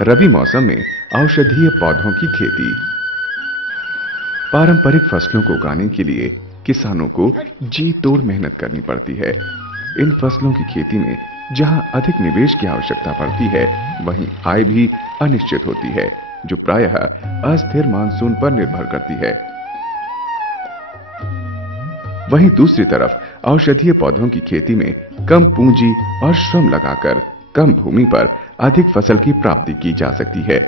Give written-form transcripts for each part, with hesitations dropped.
रबी मौसम में औषधीय पौधों की खेती। पारंपरिक फसलों को उगाने के लिए किसानों को जी तोड़ मेहनत करनी पड़ती है। इन फसलों की खेती में जहां अधिक निवेश की आवश्यकता पड़ती है, वहीं आय भी अनिश्चित होती है, जो प्रायः अस्थिर मानसून पर निर्भर करती है। वहीं दूसरी तरफ औषधीय पौधों की खेती में कम पूंजी और श्रम लगाकर कम भूमि पर अधिक फसल की प्राप्ति की जा सकती है।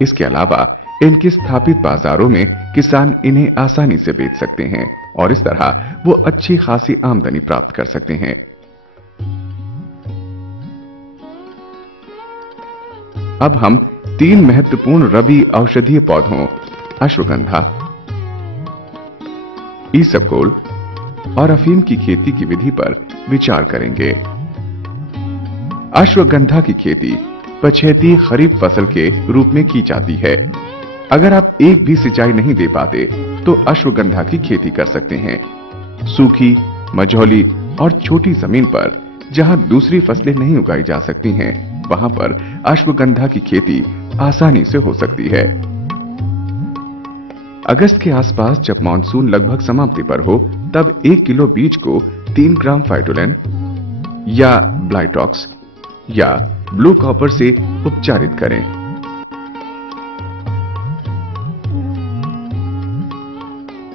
इसके अलावा इनके स्थापित बाजारों में किसान इन्हें आसानी से बेच सकते हैं और इस तरह वो अच्छी खासी आमदनी प्राप्त कर सकते हैं। अब हम 3 महत्वपूर्ण रबी औषधीय पौधों अश्वगंधा, ईसबगोल और अफीम की खेती की विधि पर विचार करेंगे। अश्वगंधा की खेती पछेती खरीफ फसल के रूप में की जाती है। अगर आप एक भी सिंचाई नहीं दे पाते तो अश्वगंधा की खेती कर सकते हैं। सूखी, मझौली और छोटी जमीन पर जहां दूसरी फसलें नहीं उगाई जा सकती हैं, वहां पर अश्वगंधा की खेती आसानी से हो सकती है। अगस्त के आसपास जब मानसून लगभग समाप्ति पर हो, तब 1 किलो बीज को 3 ग्राम फाइटोलेन या ब्लाइटॉक्स या ब्लू कॉपर से उपचारित करें।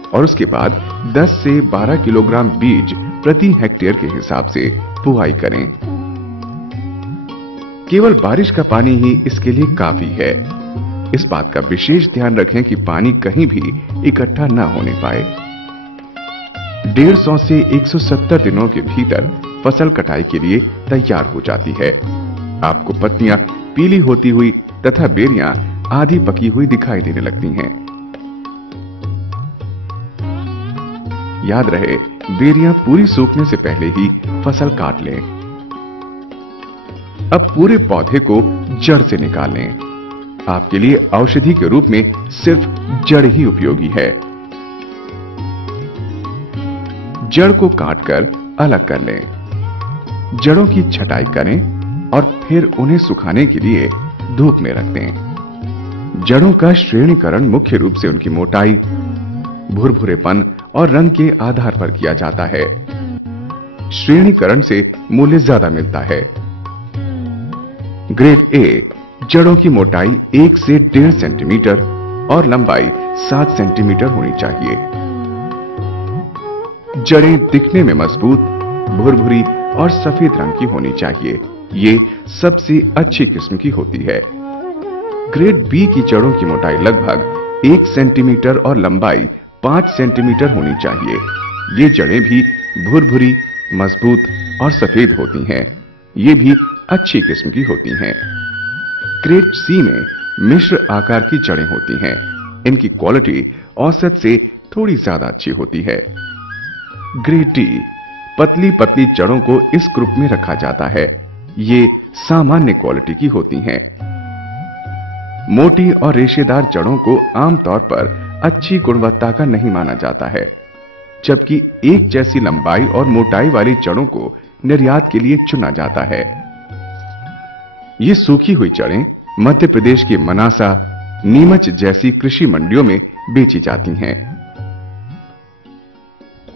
और उसके बाद 10 से 12 किलोग्राम बीज प्रति हेक्टेयर के हिसाब से बुआई करें। केवल बारिश का पानी ही इसके लिए काफी है। इस बात का विशेष ध्यान रखें कि पानी कहीं भी इकट्ठा न होने पाए। 150 से 170 दिनों के भीतर फसल कटाई के लिए तैयार हो जाती है। आपको पत्तियां पीली होती हुई तथा बेरियां आधी पकी हुई दिखाई देने लगती हैं। याद रहे, बेरियां पूरी सूखने से पहले ही फसल काट लें। अब पूरे पौधे को जड़ से निकाल लें। आपके लिए औषधि के रूप में सिर्फ जड़ ही उपयोगी है। जड़ को काटकर अलग कर लें। जड़ों की छटाई करें और फिर उन्हें सुखाने के लिए धूप में रख दें। जड़ों का श्रेणीकरण मुख्य रूप से उनकी मोटाई, भुरभुरेपन और रंग के आधार पर किया जाता है। श्रेणीकरण से मूल्य ज्यादा मिलता है। ग्रेड ए जड़ों की मोटाई 1 से 1.5 सेंटीमीटर और लंबाई 7 सेंटीमीटर होनी चाहिए। जड़ें दिखने में मजबूत, भुरभुरी और सफेद रंग की होनी चाहिए। ये सबसे अच्छी किस्म की होती है। ग्रेड बी की जड़ों की मोटाई लगभग 1 सेंटीमीटर और लंबाई 5 सेंटीमीटर होनी चाहिए। ये जड़ें भी भुरभुरी, मजबूत और सफेद होती हैं। ये भी अच्छी किस्म की होती हैं। ग्रेड सी में मिश्र आकार की जड़ें होती हैं। इनकी क्वालिटी औसत से थोड़ी ज्यादा अच्छी होती है। ग्रेड डी पतली पतली जड़ों को इस ग्रुप में रखा जाता है। ये सामान्य क्वालिटी की होती हैं। मोटी और रेशेदार जड़ों को आमतौर पर अच्छी गुणवत्ता का नहीं माना जाता है, जबकि एक जैसी लंबाई और मोटाई वाली जड़ों को निर्यात के लिए चुना जाता है। ये सूखी हुई जड़ें मध्य प्रदेश के मनासा, नीमच जैसी कृषि मंडियों में बेची जाती हैं।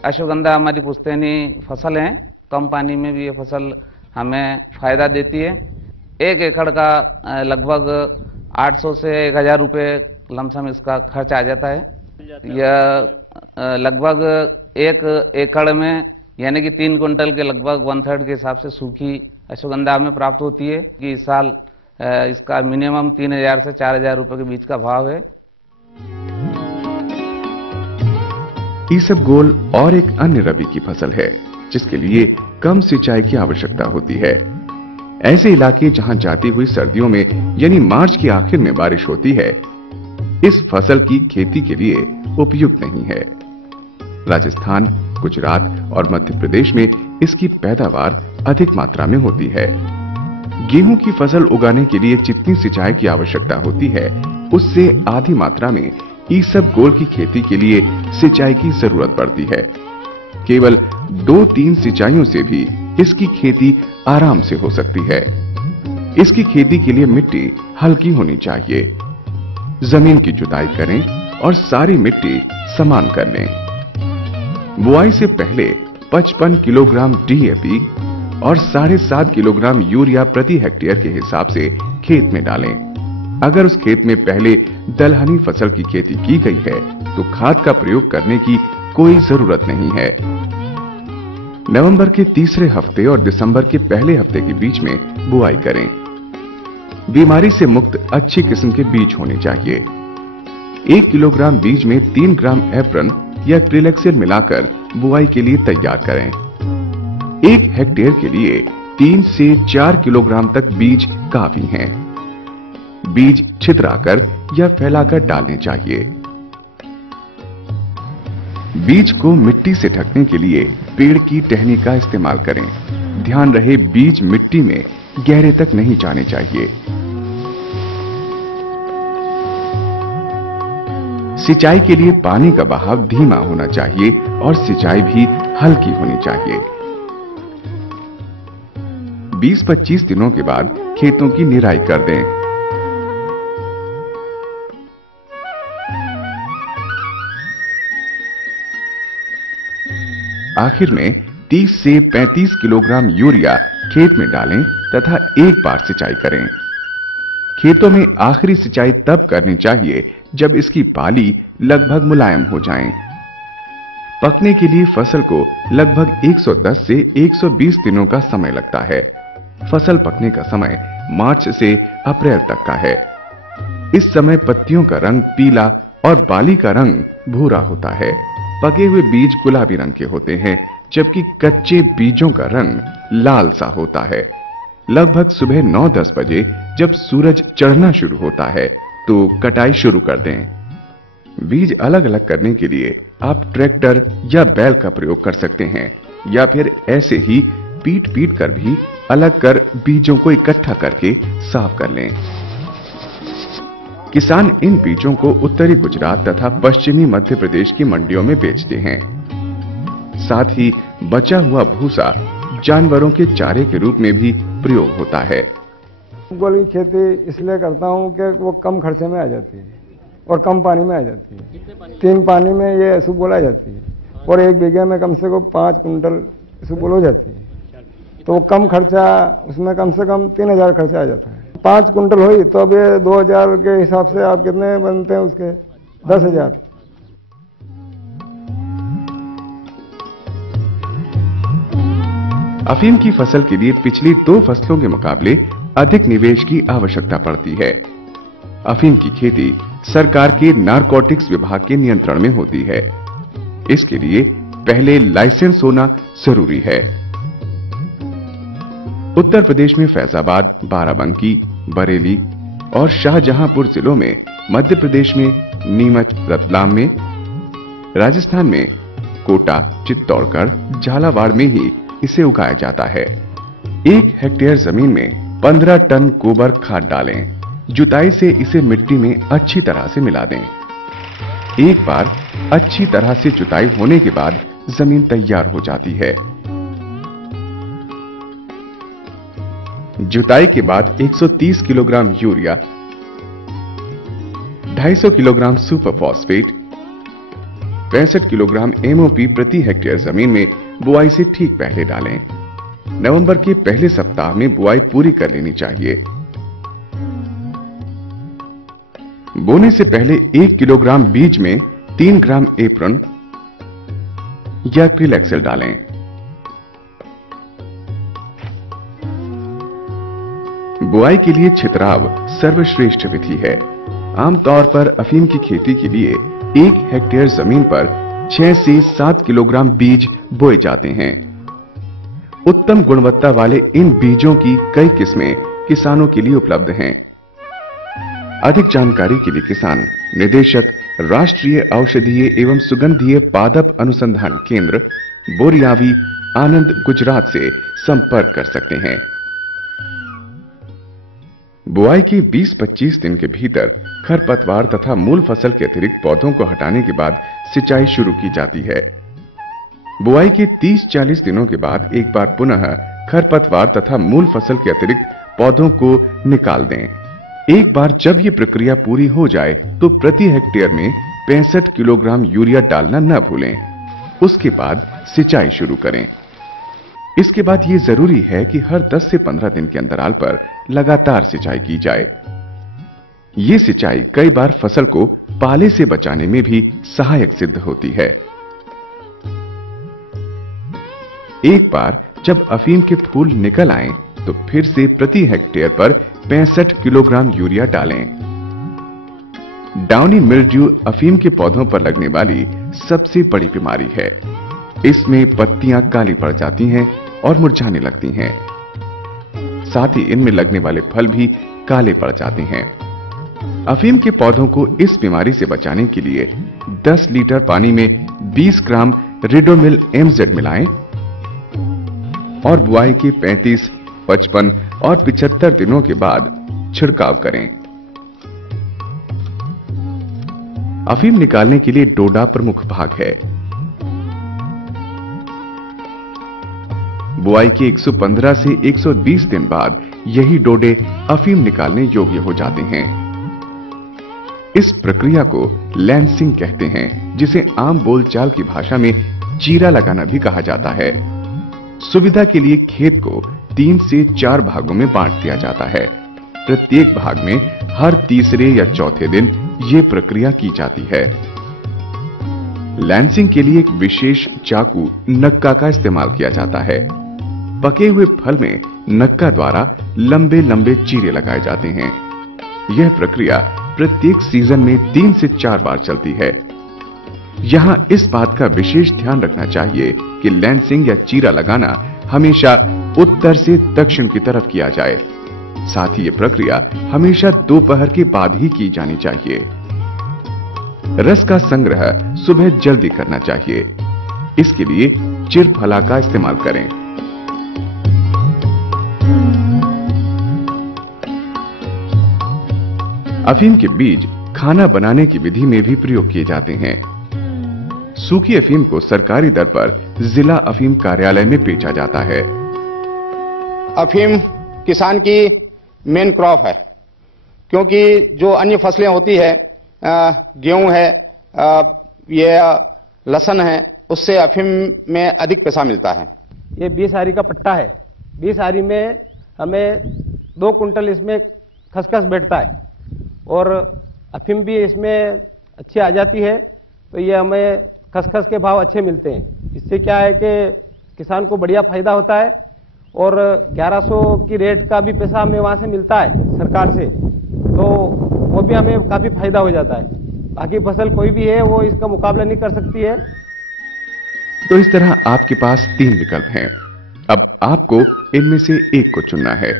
अश्वगंधा हमारी पुश्तैनी फसल है। कम पानी में भी ये फसल हमें फायदा देती है। 1 एकड़ का लगभग 800 से 1000 रुपये लमसम इसका खर्च आ जाता है। यह लगभग 1 एकड़ में यानी कि 3 कुंटल के लगभग 1/3 के हिसाब से सूखी अश्वगंधा हमें प्राप्त होती है कि इस साल इसका मिनिमम 3000 से 4000 रुपये के बीच का भाव है। ईसबगोल और एक अन्य रबी की फसल है जिसके लिए कम सिंचाई की आवश्यकता होती है। ऐसे इलाके जहां जाती हुई सर्दियों में यानी मार्च के आखिर में बारिश होती है, इस फसल की खेती के लिए उपयुक्त नहीं है। राजस्थान, गुजरात और मध्य प्रदेश में इसकी पैदावार अधिक मात्रा में होती है। गेहूं की फसल उगाने के लिए जितनी सिंचाई की आवश्यकता होती है, उससे आधी मात्रा में ईसबगोल की खेती के लिए सिंचाई की जरूरत पड़ती है। केवल 2-3 सिंचाइयों से भी इसकी खेती आराम से हो सकती है। इसकी खेती के लिए मिट्टी हल्की होनी चाहिए। जमीन की जुताई करें और सारी मिट्टी समान कर लें। बुआई से पहले 55 किलोग्राम डीएपी और 7.5 किलोग्राम यूरिया प्रति हेक्टेयर के हिसाब से खेत में डालें। अगर उस खेत में पहले दलहनी फसल की खेती की गई है तो खाद का प्रयोग करने की कोई जरूरत नहीं है। नवंबर के तीसरे हफ्ते और दिसंबर के पहले हफ्ते के बीच में बुआई करें। बीमारी से मुक्त अच्छी किस्म के बीज होने चाहिए। 1 किलोग्राम बीज में 3 ग्राम एप्रन या ट्रिलेक्सिल मिलाकर बुआई के लिए तैयार करें। 1 हेक्टेयर के लिए 3 से 4 किलोग्राम तक बीज काफी हैं। बीज छितराकर या फैलाकर डालने चाहिए। बीज को मिट्टी से ढकने के लिए पेड़ की टहनी का इस्तेमाल करें। ध्यान रहे बीज मिट्टी में गहरे तक नहीं जाने चाहिए। सिंचाई के लिए पानी का बहाव धीमा होना चाहिए और सिंचाई भी हल्की होनी चाहिए। 20-25 दिनों के बाद खेतों की निराई कर दें। आखिर में 30 से 35 किलोग्राम यूरिया खेत में डालें तथा एक बार सिंचाई करें। खेतों में आखिरी सिंचाई तब करनी चाहिए जब इसकी पाली लगभग मुलायम हो जाएं। पकने के लिए फसल को लगभग 110 से 120 दिनों का समय लगता है। फसल पकने का समय मार्च से अप्रैल तक का है। इस समय पत्तियों का रंग पीला और बाली का रंग भूरा होता है। पके हुए बीज गुलाबी रंग के होते हैं जबकि कच्चे बीजों का रंग लाल सा होता है। लगभग सुबह 9-10 बजे जब सूरज चढ़ना शुरू होता है तो कटाई शुरू कर दें। बीज अलग अलग करने के लिए आप ट्रैक्टर या बैल का प्रयोग कर सकते हैं या फिर ऐसे ही पीट कर भी अलग कर बीजों को इकट्ठा करके साफ कर लें। किसान इन बीजों को उत्तरी गुजरात तथा पश्चिमी मध्य प्रदेश की मंडियों में बेचते हैं। साथ ही बचा हुआ भूसा जानवरों के चारे के रूप में भी प्रयोग होता है। इसबगोल की खेती इसलिए करता हूँ कि वो कम खर्चे में आ जाती है और कम पानी में आ जाती है। 3 पानी में ये इसबगोल आ जाती है और 1 बीघे में कम से कम 5 कुंटल इसबगोल हो जाती है। तो कम खर्चा, उसमें कम से कम 3000 खर्चा आ जाता है। 5 कुंटल हुई तो अब ये 2000 के हिसाब से आप कितने बनते हैं उसके 10,000। अफीम की फसल के लिए पिछली 2 फसलों के मुकाबले अधिक निवेश की आवश्यकता पड़ती है। अफीम की खेती सरकार के नारकोटिक्स विभाग के नियंत्रण में होती है। इसके लिए पहले लाइसेंस होना जरूरी है। उत्तर प्रदेश में फैजाबाद, बाराबंकी, बरेली और शाहजहांपुर जिलों में, मध्य प्रदेश में नीमच, रतलाम में, राजस्थान में कोटा, चित्तौड़गढ़, झालावाड़ में ही इसे उगाया जाता है। 1 हेक्टेयर जमीन में 15 टन गोबर खाद डालें। जुताई से इसे मिट्टी में अच्छी तरह से मिला दें। एक बार अच्छी तरह से जुताई होने के बाद जमीन तैयार हो जाती है। जुताई के बाद 130 kilogram urea, 250 kilogram super phosphate, 65 kilogram MOP प्रति हेक्टेयर जमीन में बुआई से ठीक पहले डालें। नवंबर के पहले सप्ताह में बुआई पूरी कर लेनी चाहिए। बोने से पहले 1 किलोग्राम बीज में 3 ग्राम एप्रन या ट्रिलेक्सिल डालें। बुआई के लिए छितराव सर्वश्रेष्ठ विधि है। आमतौर पर अफीम की खेती के लिए 1 हेक्टेयर जमीन पर 6 से 7 किलोग्राम बीज बोए जाते हैं। उत्तम गुणवत्ता वाले इन बीजों की कई किस्में किसानों के लिए उपलब्ध हैं। अधिक जानकारी के लिए किसान निदेशक राष्ट्रीय औषधीय एवं सुगंधीय पादप अनुसंधान केंद्र बोरियावी आनंद गुजरात से संपर्क कर सकते हैं। बुआई के 20-25 दिन के भीतर खरपतवार तथा मूल फसल के अतिरिक्त पौधों को हटाने के बाद सिंचाई शुरू की जाती है। बुआई के 30-40 दिनों के बाद एक बार पुनः खरपतवार तथा मूल फसल के अतिरिक्त पौधों को निकाल दें। एक बार जब ये प्रक्रिया पूरी हो जाए तो प्रति हेक्टेयर में 65 किलोग्राम यूरिया डालना न भूलें। उसके बाद सिंचाई शुरू करें। इसके बाद ये जरूरी है कि हर 10 से 15 दिन के अंतराल पर लगातार सिंचाई की जाए। ये सिंचाई कई बार फसल को पाले से बचाने में भी सहायक सिद्ध होती है। एक बार जब अफीम के फूल निकल आएं, तो फिर से प्रति हेक्टेयर पर 65 किलोग्राम यूरिया डालें। डाउनी मिल्ड्यू अफीम के पौधों पर लगने वाली सबसे बड़ी बीमारी है। इसमें पत्तियां काली पड़ जाती हैं और मुरझाने लगती हैं। साथ ही इनमें लगने वाले फल भी काले पड़ जाते हैं। अफीम के पौधों को इस बीमारी से बचाने के लिए 10 लीटर पानी में 20 ग्राम रिडोमिल MZ मिलाएं और बुआई के 35, 55 और 75 दिनों के बाद छिड़काव करें। अफीम निकालने के लिए डोडा प्रमुख भाग है। बुआई के 115 से 120 दिन बाद यही डोडे अफीम निकालने योग्य हो जाते हैं। इस प्रक्रिया को लैंसिंग कहते हैं, जिसे आम बोलचाल की भाषा में चीरा लगाना भी कहा जाता है। सुविधा के लिए खेत को 3 से 4 भागों में बांट दिया जाता है। प्रत्येक भाग में हर तीसरे या चौथे दिन ये प्रक्रिया की जाती है। लैंसिंग के लिए एक विशेष चाकू नक्का का इस्तेमाल किया जाता है। पके हुए फल में नक्का द्वारा लंबे लंबे चीरे लगाए जाते हैं। यह प्रक्रिया प्रत्येक सीजन में 3 से 4 बार चलती है। यहाँ इस बात का विशेष ध्यान रखना चाहिए कि लैंसिंग या चीरा लगाना हमेशा उत्तर से दक्षिण की तरफ किया जाए। साथ ही ये प्रक्रिया हमेशा दोपहर के बाद ही की जानी चाहिए। रस का संग्रह सुबह जल्दी करना चाहिए। इसके लिए चिरफला का इस्तेमाल करें। अफीम के बीज खाना बनाने की विधि में भी प्रयोग किए जाते हैं। सूखी अफीम को सरकारी दर पर जिला अफीम कार्यालय में बेचा जाता है। अफीम किसान की मेन क्रॉप है, क्योंकि जो अन्य फसलें होती है, गेहूं है, ये लहसुन है, उससे अफीम में अधिक पैसा मिलता है। ये 20 आरी का पट्टा है। 20 आरी में हमें 2 कुंटल इसमें खसखस बैठता है और अफीम भी इसमें अच्छी आ जाती है। तो ये हमें खसखस के भाव अच्छे मिलते हैं। इससे क्या है कि किसान को बढ़िया फायदा होता है और 1100 की रेट का भी पैसा हमें वहाँ से मिलता है सरकार से, तो वो भी हमें काफ़ी फायदा हो जाता है। बाकी फसल कोई भी है वो इसका मुकाबला नहीं कर सकती है। तो इस तरह आपके पास 3 विकल्प हैं। अब आपको इनमें से एक को चुनना है।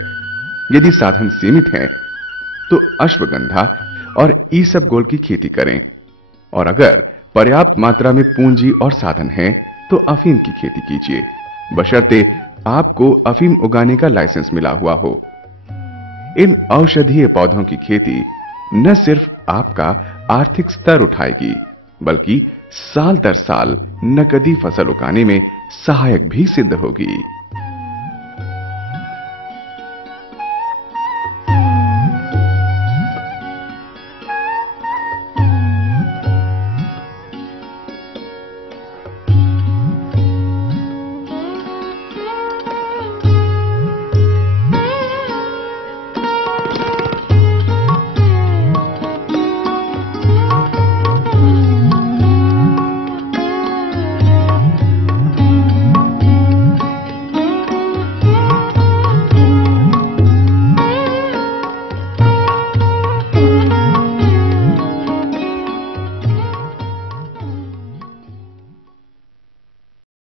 यदि साधन सीमित हैं, तो अश्वगंधा और ईसबगोल की खेती करें, और अगर पर्याप्त मात्रा में पूंजी और साधन हैं, तो अफीम की खेती कीजिए, बशर्ते आपको अफीम उगाने का लाइसेंस मिला हुआ हो। इन औषधीय पौधों की खेती न सिर्फ आपका आर्थिक स्तर उठाएगी, बल्कि साल दर साल नकदी फसल उगाने में सहायक भी सिद्ध होगी।